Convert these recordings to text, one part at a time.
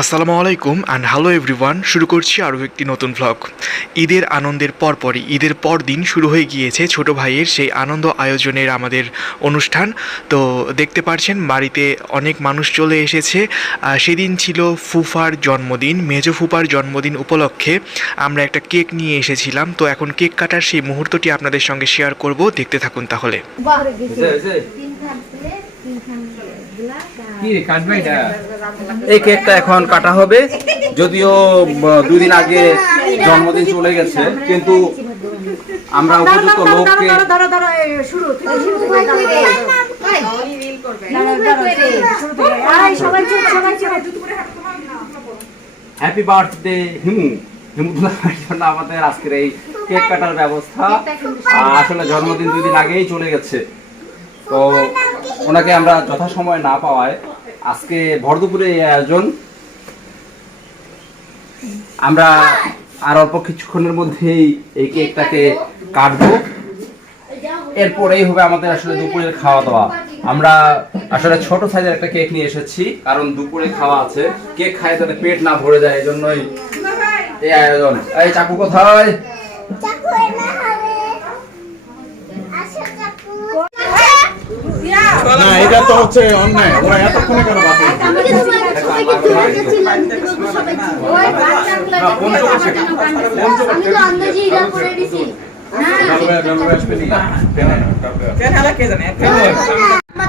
আসসালামু আলাইকুম and hello everyone শুরু করছি আরও একটি নতুন ভ্লগ ঈদের আনন্দের পরপরই ঈদের পর দিন শুরু হয়ে গিয়েছে ছোট ভাইয়ের সেই আনন্দ আয়োজনের আমাদের অনুষ্ঠান। তো দেখতে পারছেন বাড়িতে অনেক মানুষ চলে এসেছে। সেদিন ছিল ফুফার জন্মদিন মেজো ফুফার জন্মদিন উপলক্ষে আমরা একটা কেক নিয়ে এসেছিলাম। তো এখন কেক কাটার সেই মুহূর্তটি আপনাদের সঙ্গে শেয়ার করব। দেখতে থাকুন তাহলে। এই কেকটা এখন কাটা হবে যদিও আহ, দুই দিন আগে জন্মদিন চলে গেছে কিন্তু আমরা উপযুক্ত লোককে। হ্যাপি বার্থডে হিমু হিমুদুল্লাহ ভাইয়ের জন্য আমাদের আজকের এই কেক কাটার ব্যবস্থা আসলে জন্মদিন দুই দিন আগেই চলে গেছে তো ওনাকে আমরা যথাসময় না পাওয়ায় আজকে ভর দুপুরে এই আয়োজন। আমরা আর অল্প কিছুক্ষণের মধ্যেই এই কেকটাকে কাটবো। এরপরেই হবে আমাদের আসলে দুপুরের খাওয়া দাওয়া আমরা আসলে ছোট সাইজের একটা কেক নিয়ে এসেছি, কারণ দুপুরে খাওয়া আছে। কেক খায় যাতে পেট না ভরে যায় এই জন্যই এই আয়োজন। এই চাকু কোথায়? এটা তো হচ্ছে অন্যায় ওরা এতক্ষণে কেন বাকি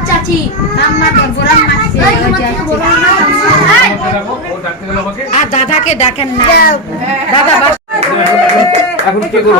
চাচি আর দাদাকে ডাকেন না দাদা এখন কে করব